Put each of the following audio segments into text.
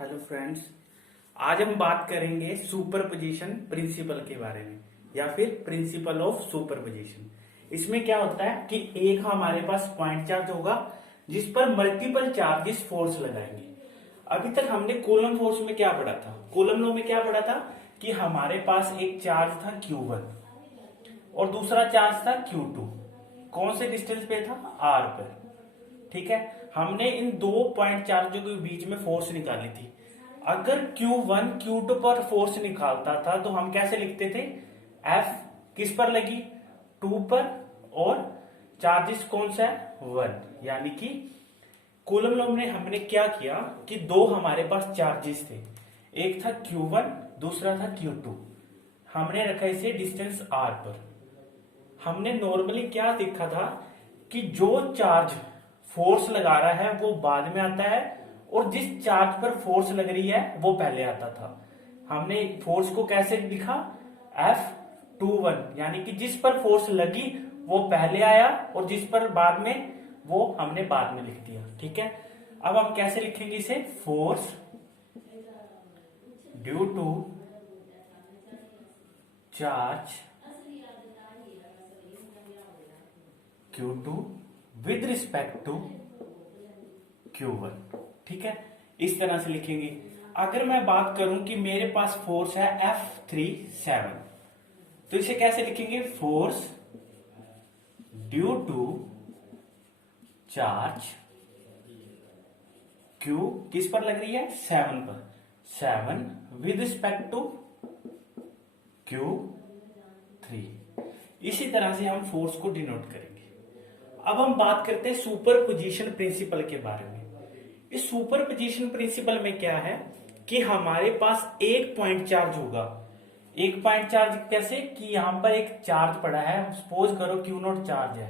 Hello friends. आज हम बात करेंगे सुपरपोजिशन प्रिंसिपल के बारे में या फिर प्रिंसिपल ऑफ सुपरपोजिशन। इसमें क्या होता है कि एक हमारे पास पॉइंट चार्ज होगा जिस पर मल्टीपल चार्जेस फोर्स लगाएंगे। अभी तक हमने कूलम फोर्स में क्या पढ़ा था, कूलम लॉ में क्या पढ़ा था कि हमारे पास एक चार्ज था Q1 और दूसरा चार्ज था Q2। कौन से डिस्टेंस पे था, R पर। ठीक है, हमने इन दो पॉइंट चार्जों के बीच में फोर्स निकाली थी। अगर Q1 Q2 पर फोर्स निकालता था तो हम कैसे लिखते थे, F किस पर लगी, 2 पर, और चार्जेस कौन सा है, 1। यानी कि कूलम लॉ में हमने क्या किया कि दो हमारे पास चार्जेस थे, एक था Q1 दूसरा था Q2। हमने रखा इसे डिस्टेंस R पर। हमने नॉर्मली क्या देखा था कि जो चार्ज फोर्स लगा रहा है वो बाद में आता है और जिस चार्ज पर फोर्स लग रही है वो पहले आता था। हमने फोर्स को कैसे लिखा, F21, यानी कि जिस पर फोर्स लगी वो पहले आया और जिस पर बाद में वो हमने बाद में लिख दिया। ठीक है, अब हम कैसे लिखेंगे इसे, force due to charge Q2 with respect to Q1। ठीक है, इस तरह से लिखेंगे। अगर मैं बात करूं कि मेरे पास फोर्स है F37 तो इसे कैसे लिखेंगे, force due to charge Q किस पर लग रही है, 7 पर, 7 विद रिस्पेक्ट टू Q3। इसी तरह से हम फोर्स को डिनोट करेंगे। अब हम बात करते हैं सुपरपोजिशन प्रिंसिपल के बारे में। इस सुपरपोजिशन प्रिंसिपल में क्या है कि हमारे पास एक पॉइंट चार्ज होगा। एक पॉइंट चार्ज कैसे कि यहां पर एक चार्ज पड़ा है, सपोज करो Q0 चार्ज है।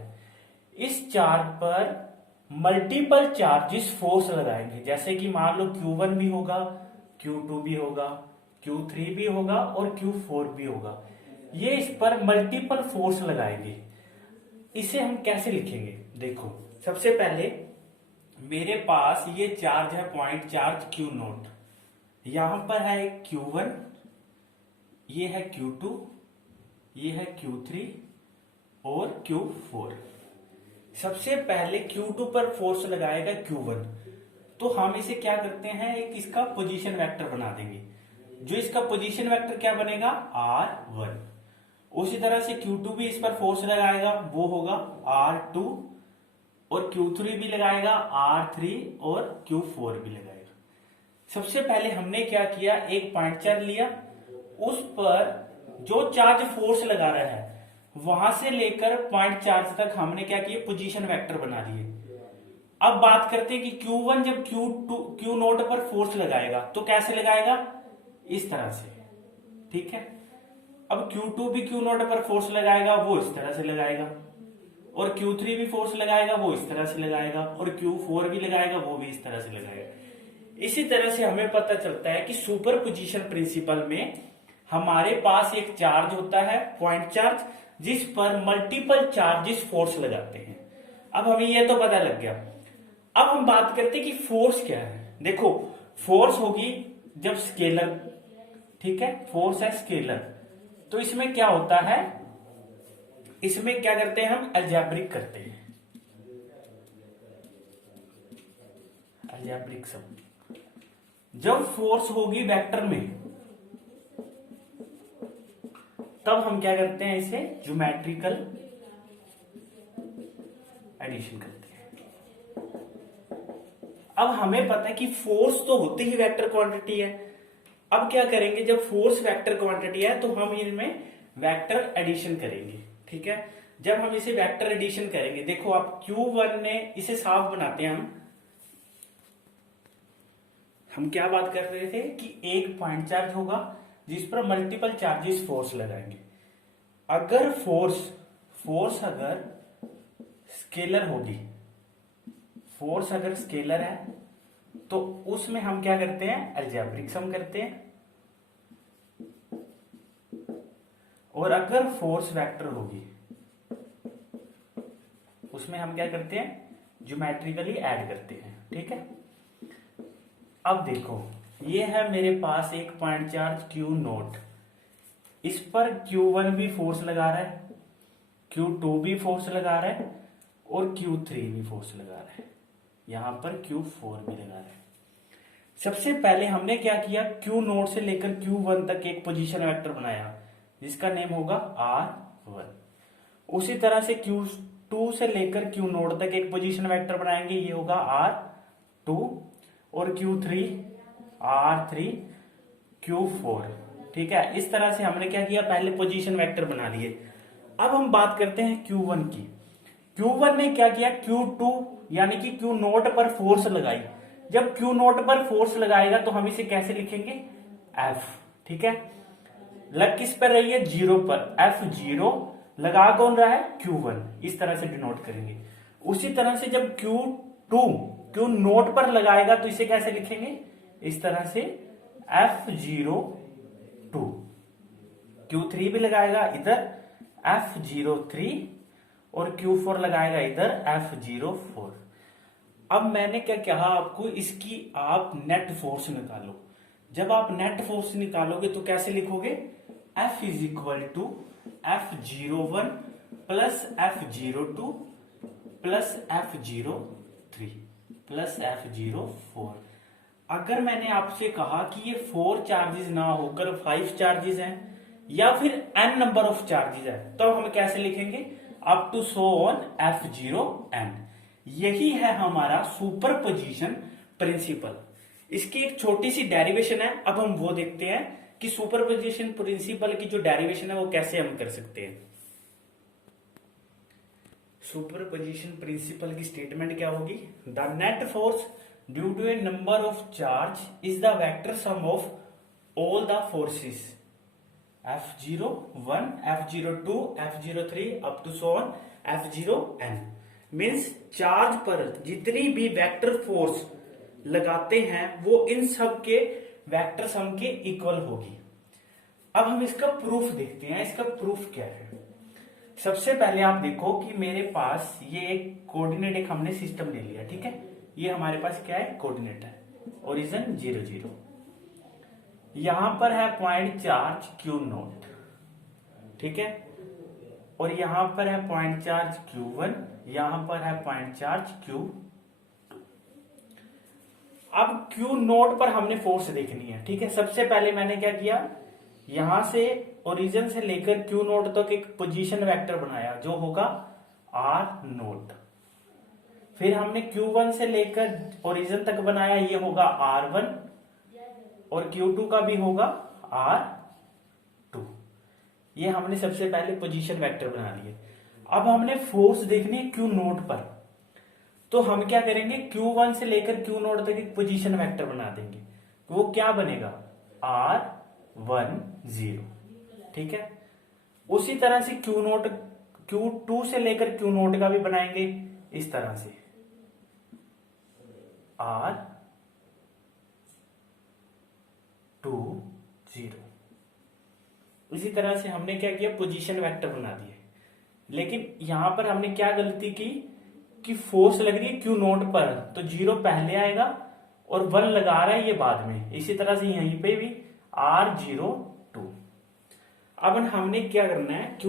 इस चार्ज पर मल्टीपल चार्जेस फोर्स लगाएंगे, जैसे कि मान लो Q1 भी होगा, Q2 भी होगा, Q3 भी होगा और Q4 भी होगा। ये इस पर मल्टीपल फोर्स लगाएंगे। इसे हम कैसे लिखेंगे, देखो सबसे पहले मेरे पास ये चार्ज है, पॉइंट चार्ज Q0। यहां पर है Q1, ये है Q2, ये है Q3 और Q4। सबसे पहले Q2 पर फोर्स लगाएगा Q1, तो हम इसे क्या करते हैं, एक इसका पोजीशन वेक्टर बना देंगे। जो इसका पोजीशन वेक्टर क्या बनेगा, R1। उसी तरह से Q2 भी इस पर फोर्स लगाएगा, वो होगा R2, और Q3 भी लगाएगा R3 और Q4 भी लगाएगा। सबसे पहले हमने क्या किया, एक पॉइंट चार्ज लिया, उस पर जो चार्ज फोर्स लगा रहा है वहां से लेकर पॉइंट चार्ज तक हमने क्या किया, पोजीशन वेक्टर बना दिए। अब बात करते हैं कि Q1 जब Q0 पर फोर्स लगाएगा तो कैसे लगाएगा, इस तरह से। ठीक है, अब Q2 भी Q0 पर फोर्स लगाएगा, वो इस तरह से लगाएगा, और Q3 भी फोर्स लगाएगा, वो इस तरह से लगाएगा, और Q4 भी लगाएगा, वो भी इस तरह से लगाएगा। इसी तरह से हमें पता चलता है कि सुपरपोजिशन प्रिंसिपल में हमारे पास एक चार्ज होता है, पॉइंट चार्ज, जिस पर मल्टीपल चार्जेस फोर्स लगाते हैं। अब हमें यह तो पता लग गया। अब हम बात करते हैं कि फोर्स क्या है। देखो फोर्स होगी जब स्केलर, ठीक है, फोर्स है स्केलर, तो इसमें क्या होता है, इसमें क्या करते हैं, हम अलजेब्रिक करते हैं, अलजेब्रिक सम। जब फोर्स होगी वेक्टर में तब हम क्या करते हैं, इसे ज्योमेट्रिकल एडिशन करते हैं। अब हमें पता है कि फोर्स तो होती ही वेक्टर क्वांटिटी है। अब क्या करेंगे, जब फोर्स वेक्टर क्वांटिटी है तो हम इनमें वेक्टर एडिशन करेंगे। ठीक है, जब हम इसे वेक्टर एडिशन करेंगे, देखो आप Q1 ने, इसे साफ बनाते हैं हम क्या बात कर रहे थे कि एक पॉइंट चार्ज होगा जिस पर मल्टीपल चार्जेस फोर्स लगाएंगे। अगर फोर्स अगर स्केलर होगी, फोर्स अगर स्केलर है तो उसमें हम क्या करते हैं, अलजेब्रिक सम करते हैं, और अगर फोर्स वेक्टर होगी उसमें हम क्या करते हैं, ज्योमेट्रिकली ऐड करते हैं। ठीक है, अब देखो ये है मेरे पास एक पॉइंट चार्ज Q नोट, इस पर Q1 भी फोर्स लगा रहा है, Q2 भी फोर्स लगा रहा है और Q3 भी फोर्स लगा रहा है, यहां पर Q4 भी लगा रहा है। सबसे पहले हमने क्या किया, Q नोट से लेकर Q1 तक एक पोजीशन वेक्टर बनाया जिसका नेम होगा R1। उसी तरह से Q2 से लेकर Q नोट तक एक पोजीशन वेक्टर बनाएंगे, ये होगा R2 और Q3 R3 Q4। ठीक है, इस तरह से हमने क्या किया, पहले पोजीशन वेक्टर बना लिए। अब हम बात करते हैं Q1 की। Q1 ने क्या किया, Q2 यानी कि Q नोट पर फोर्स लगाई। जब Q नोट पर फोर्स लगाएगा तो हम इसे कैसे लिखेंगे, F। ठीक है, लग किस पर रही है, 0 पर, F0 लगा कौन रहा है, Q1, इस तरह से डिनोट करेंगे। उसी तरह से जब Q2 Q नोट पर लगाएगा तो इसे कैसे लिखेंगे, इस तरह से F02। Q3 भी लगाएगा इधर F03 और Q4 लगाएगा इधर F04। अब मैंने क्या कहा आपको, इसकी आप नेट फोर्स निकालो। जब आप नेट फोर्स निकालोगे तो कैसे लिखोगे, F is equal to F01 plus F02 plus F03 plus F04। अगर मैंने आपसे कहा कि ये 4 चार्जेस ना होकर 5 चार्जेस हैं या फिर n नंबर ऑफ चार्जेस है, तो हम कैसे लिखेंगे, up to so on F0n। यही है हमारा सुपरपोजिशन प्रिंसिपल। इसकी एक छोटी सी डेरिवेशन है, अब हम वो देखते हैं कि सुपरपोजिशन प्रिंसिपल की जो डेरिवेशन है वो कैसे हम कर सकते हैं। सुपरपोजिशन प्रिंसिपल की स्टेटमेंट क्या होगी, the net force due to a number of charge is the vector sum of all the forces F01, F02, F03 up to so on F0n। Means charge पर जितनी भी वेक्टर फोर्स लगाते हैं वो इन सब के वेक्टर सम के equal होगी। अब हम इसका प्रूफ देखते हैं, इसका प्रूफ क्या है। सबसे पहले आप देखो कि मेरे पास ये एक कोऑर्डिनेट एक हमने सिस्टम ले लिया। ठीक है, ये हमारे पास क्या है, कोऑर्डिनेट है, ओरिजिन 0 0। यहां पर है पॉइंट चार्ज Q नोट, ठीक है, और यहां पर है पॉइंट चार्ज Q1, यहां पर है पॉइंट चार्ज Q। अब Q नोट पर हमने फोर्स देखनी है। ठीक है, सबसे पहले मैंने क्या किया, यहां से ओरिजिन से लेकर Q नोट तक एक पोजीशन वेक्टर बनाया जो होगा R नोट। फिर हमने Q1 से लेकर ओरिजिन तक बनाया, ये होगा R1 और Q2 का भी होगा R2। ये हमने सबसे पहले पोजीशन वेक्टर बना लिए। अब हमने फोर्स देखनी है Q नोट पर, तो हम क्या करेंगे, Q1 से लेकर Q नोट तक एक पोजीशन वेक्टर बना देंगे, तो वो क्या बनेगा, R10। ठीक है, उसी तरह से Q नोट Q2 से लेकर Q नोट का भी बनाएंगे इस तरह से R20। इसी तरह से हमने क्या किया, पोजीशन वेक्टर बना दिए। लेकिन यहां पर हमने क्या गलती की कि फोर्स लग रही है Q नोट पर, तो 0 पहले आएगा और 1 लगा रहा है ये बाद में। इसी तरह से यहीं पे भी R02। अब हमने क्या करना है, Q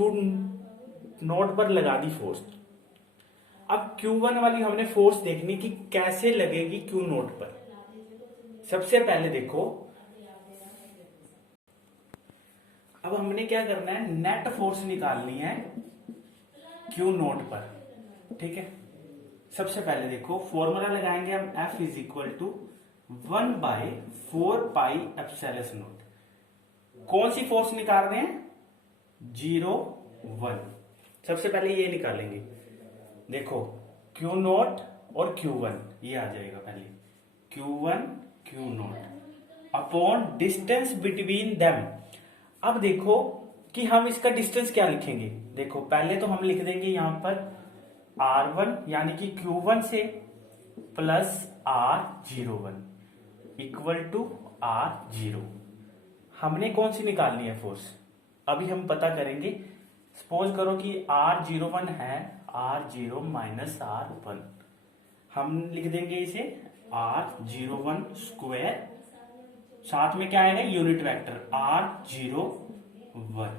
नोट पर लगा दी फोर्स। अब Q1 वाली हमने फोर्स देखनी कि कैसे लगेगी Q नोट पर। सबसे पहले देखो, अब हमने क्या करना है, नेट फोर्स निकालनी है Q नोट पर। ठीक है, सबसे पहले देखो फॉर्मूला लगाएंगे हम, F इज इक्वल टू 1/4πε0। कौन सी फोर्स निकाल रहे हैं, 0 1। सबसे पहले ये निकालेंगे, देखो Q नोट और Q1, ये आ जाएगा पहले Q1 Q naught upon distance between them. अब देखो कि हम इसका डिस्टेंस क्या लिखेंगे, देखो पहले तो हम लिख देंगे यहां पर R1 यानी कि Q1 से plus R01 equal to R0। हमने कौन सी निकालनी है फोर्स, अभी हम पता करेंगे। सपोज करो कि R01 है R0 माइनस R1, हम लिख देंगे इसे R01 स्क्वायर साथ में क्या आएगा, यूनिट वेक्टर r01।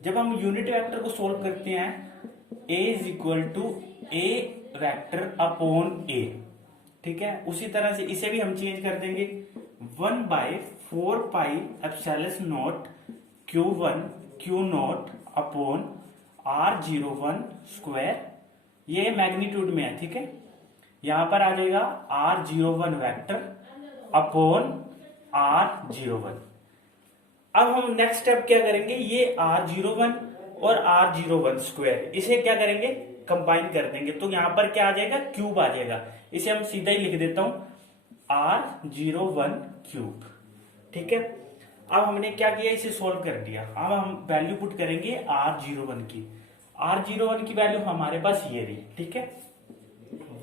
जब हम यूनिट वेक्टर को सोल्व करते हैं, a is equal to a vector upon a, ठीक है। उसी तरह से इसे भी हम चेंज कर देंगे, 1/4 pi epsilon not q1 q not upon r01 square, ये मैग्नीट्यूड में है, ठीक है। यहां पर आ जाएगा r01 वेक्टर अपॉन r01। अब हम नेक्स्ट स्टेप क्या करेंगे, ये r01 और r01 स्क्वायर, इसे क्या करेंगे, कंबाइन कर देंगे। तो यहां पर क्या आ जाएगा, क्यूब आ जाएगा। इसे हम सीधा ही लिख देता हूं, r01 क्यूब, ठीक है। अब हमने क्या किया, इसे सोल्व कर दिया। अब हम वैल्यू पुट करेंगे r01 की। r01 की वैल्यू हमारे पास ये रही, ठीक है,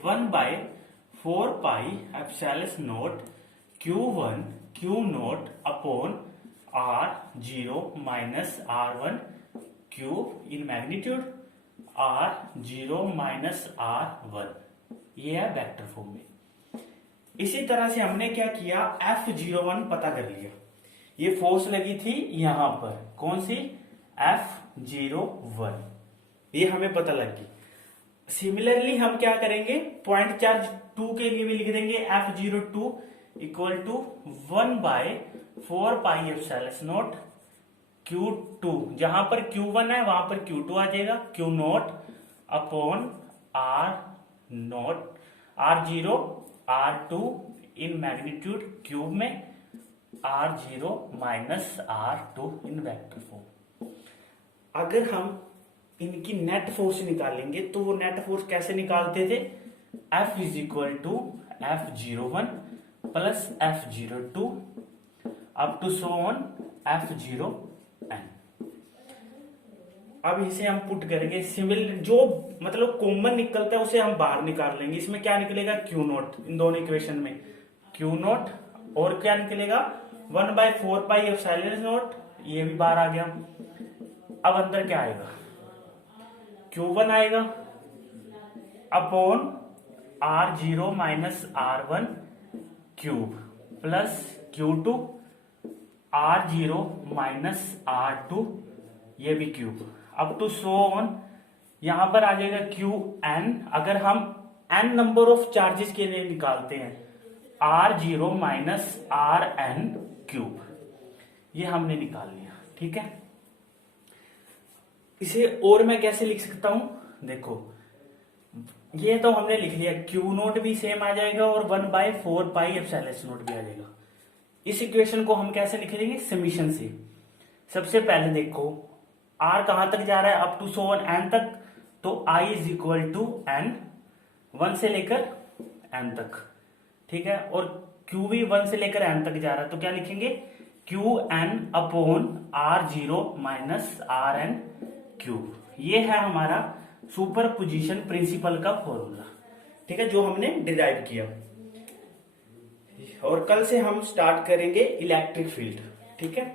1/4 pi epsilon not q1 q not upon r0 minus r1 cube in magnitude r0 minus r1, ये है वेक्टर फॉर्म में। इसी तरह से हमने क्या किया, F01 पता कर लिया। ये फोर्स लगी थी यहां पर, कौन सी, F01, ये हमें पता लगी। सिमिलरली हम क्या करेंगे, पॉइंट चार्ज 2 के लिए भी लिख देंगे, F02 equal to 1/4 pi epsilon naught Q2, जहां पर Q1 है वहां पर Q2 आ जाएगा, Q not upon R0 R2 in magnitude cube में R0 माइनस R2 इन वेक्टर फॉर्म। अगर हम इनकी नेट फोर्स निकालेंगे तो वो नेट फोर्स कैसे निकालते थे, F is equal to F01 plus F02 up to so on F0n। अब इसे हम पुट करेंगे, सिमिलर जो मतलब कॉमन निकलता है उसे हम बाहर निकाल लेंगे। इसमें क्या निकलेगा, Q नॉट, इन दोनों इक्वेशन में Q नॉट, और क्या निकलेगा 1/4 पाई एप्सिलॉन नॉट, ये भी बाहर आ गया। अब अंदर क्या आएगा, Q1 आएगा upon R0 minus R1 cube plus Q2 R0 minus R2, ये भी cube up to so on. यहां पर आ जाएगा Qn, अगर हम n नंबर ऑफ चार्जेस के लिए निकालते हैं, R0 माइनस Rn क्यूब, ये हमने निकाल लिया, ठीक है। इसे और मैं कैसे लिख सकता हूं, देखो ये तो हमने लिख लिया, Q नोट भी सेम आ जाएगा और 1/4 पाई एप्सिलॉन नोट भी आ जाएगा। इस इक्वेशन को हम कैसे लिख लेंगे, समीशन से। सबसे पहले देखो R कहां तक जा रहा है, up to so on n तक, तो I is equal to n, 1 से लेकर n तक, ठीक है। और Q भी 1 से लेकर n तक जा रहा है, तो क्या लिखेंगे, Qn upon R0 minus Rn cube. ये है हमारा सुपर पोजिशन प्रिंसिपल का फॉर्मूला, ठीक है, जो हमने डिराइव किया। और कल से हम स्टार्ट करेंगे इलेक्ट्रिक फील्ड, ठीक है।